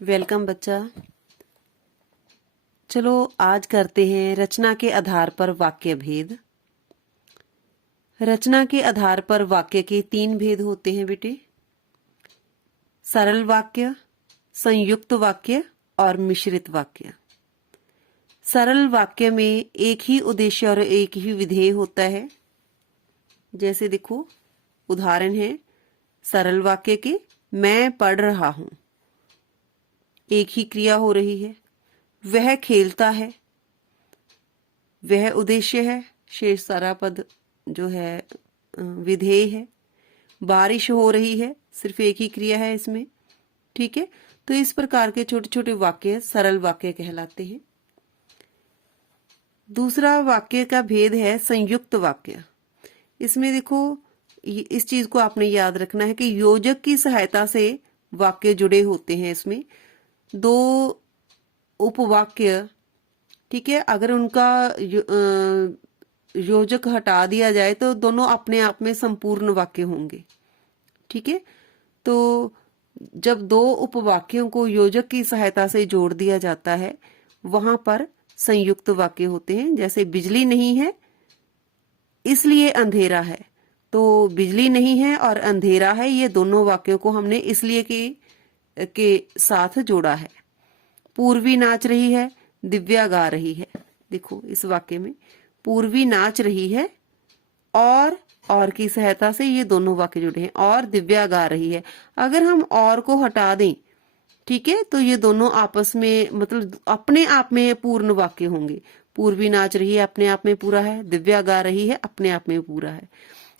Welcome बच्चा। चलो आज करते हैं रचना के आधार पर वाक्य भेद। रचना के आधार पर वाक्य के 3 भेद होते हैं बेटे। सरल वाक्य, संयुक्त वाक्य और मिश्रित वाक्य। सरल वाक्य में एक ही उद्देश्य और एक ही विधेय होता है। जैसे देखो, उदाहरण है सरल वाक्य के, मैं पढ़ रहा हूं। एक ही क्रिया हो रही है। वह खेलता है, वह उद्देश्य है, शेष सारा पद जो है विधेय है। बारिश हो रही है, सिर्फ एक ही क्रिया है इसमें। ठीक है, तो इस प्रकार के छोटे छोटे वाक्य सरल वाक्य कहलाते हैं। दूसरा वाक्य का भेद है संयुक्त वाक्य। इसमें देखो, इस चीज को आपने याद रखना है कि योजक की सहायता से वाक्य जुड़े होते हैं। इसमें 2 उपवाक्य, ठीक है, अगर उनका योजक हटा दिया जाए तो दोनों अपने आप में संपूर्ण वाक्य होंगे। ठीक है, तो जब 2 उपवाक्यों को योजक की सहायता से जोड़ दिया जाता है वहां पर संयुक्त वाक्य होते हैं। जैसे बिजली नहीं है इसलिए अंधेरा है, तो बिजली नहीं है और अंधेरा है, ये दोनों वाक्यों को हमने इसलिए के साथ जोड़ा है। पूर्वी नाच रही है, दिव्या गा रही है। देखो इस वाक्य में पूर्वी नाच रही है और की सहायता से ये दोनों वाक्य जुड़े हैं, और दिव्या गा रही है। अगर हम और को हटा दें, ठीक है, तो ये दोनों आपस में मतलब अपने आप में पूर्ण वाक्य होंगे। पूर्वी नाच रही है अपने आप में पूरा है, दिव्या गा रही है अपने आप में पूरा है।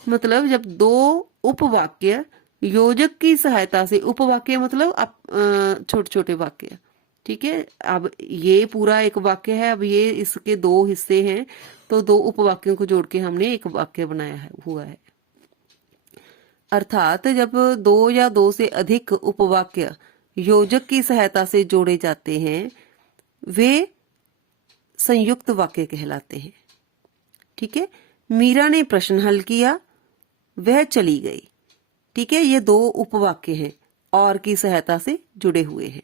मतलब जब 2 उपवाक्य योजक की सहायता से, उपवाक्य मतलब छोटे छोटे वाक्य, ठीक है, अब ये पूरा एक वाक्य है, अब ये इसके 2 हिस्से हैं, तो 2 उपवाक्यों को जोड़ के हमने एक वाक्य बनाया हुआ है। अर्थात जब 2 या 2 से अधिक उपवाक्य योजक की सहायता से जोड़े जाते हैं वे संयुक्त वाक्य कहलाते हैं। ठीक है, मीरा ने प्रश्न हल किया, वह चली गई। ठीक है, ये 2 उपवाक्य हैं और की सहायता से जुड़े हुए हैं।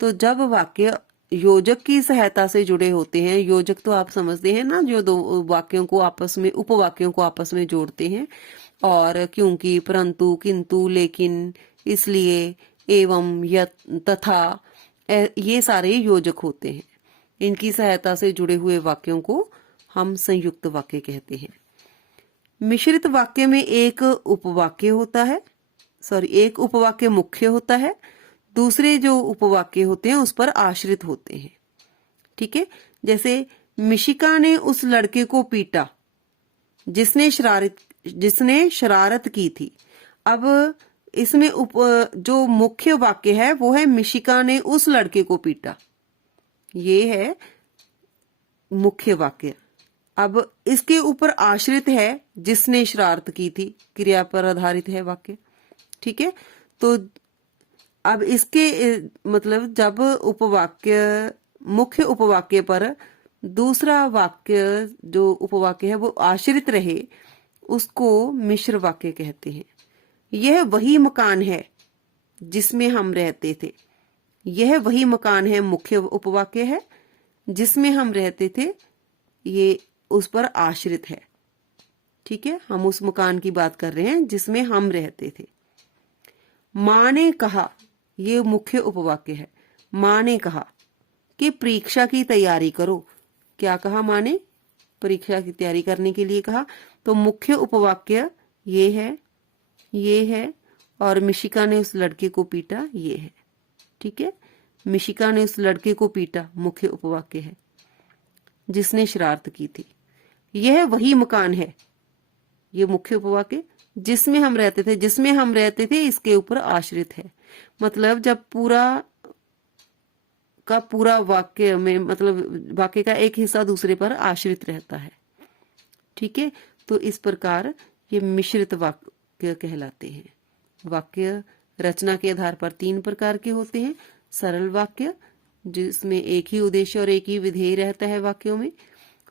तो जब वाक्य योजक की सहायता से जुड़े होते हैं, योजक तो आप समझते हैं ना, जो 2 वाक्यों को आपस में, उपवाक्यों को आपस में जोड़ते हैं, और क्योंकि, परंतु, किंतु, लेकिन, इसलिए, एवं, यत, तथा, ये सारे योजक होते हैं। इनकी सहायता से जुड़े हुए वाक्यों को हम संयुक्त वाक्य कहते हैं। मिश्रित वाक्य में एक उपवाक्य होता है, एक उपवाक्य मुख्य होता है, दूसरे जो उपवाक्य होते हैं उस पर आश्रित होते हैं। ठीक है, जैसे मिशिका ने उस लड़के को पीटा जिसने शरारत की थी। अब इसमें जो मुख्य वाक्य है वो है मिशिका ने उस लड़के को पीटा, ये है मुख्य वाक्य। अब इसके ऊपर आश्रित है जिसने शरारत की थी, क्रिया पर आधारित है वाक्य। ठीक है, तो अब इसके मतलब जब उपवाक्य, मुख्य उपवाक्य पर दूसरा वाक्य जो उपवाक्य है वो आश्रित रहे, उसको मिश्र वाक्य कहते हैं। यह वही मकान है जिसमें हम रहते थे। यह वही मकान है मुख्य उपवाक्य है, जिसमें हम रहते थे ये उस पर आश्रित है। ठीक है, हम उस मकान की बात कर रहे हैं जिसमें हम रहते थे। माँ ने कहा, ये मुख्य उपवाक्य है। माँ ने कहा कि परीक्षा की तैयारी करो। क्या कहा माँ ने? परीक्षा की तैयारी करने के लिए कहा। तो मुख्य उपवाक्य ये है, और मिशिका ने उस लड़के को पीटा, ये है। ठीक है, मिशिका ने उस लड़के को पीटा मुख्य उपवाक्य है, जिसने शरारत की थी। यह वही मकान है, ये मुख्य उपवाक्य, जिसमें हम रहते थे इसके ऊपर आश्रित है। मतलब जब पूरा वाक्य में, मतलब वाक्य का एक हिस्सा दूसरे पर आश्रित रहता है। ठीक है, तो इस प्रकार ये मिश्रित वाक्य कहलाते हैं। वाक्य रचना के आधार पर 3 प्रकार के होते हैं। सरल वाक्य जिसमें एक ही उद्देश्य और एक ही विधेय रहता है वाक्यों में।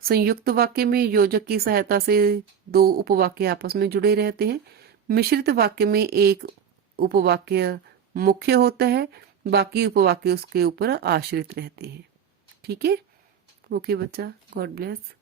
संयुक्त वाक्य में योजक की सहायता से 2 उपवाक्य आपस में जुड़े रहते हैं। मिश्रित वाक्य में एक उपवाक्य मुख्य होता है, बाकी उपवाक्य उसके ऊपर आश्रित रहते हैं। ठीक है, ओके बच्चा, गॉड ब्लेस।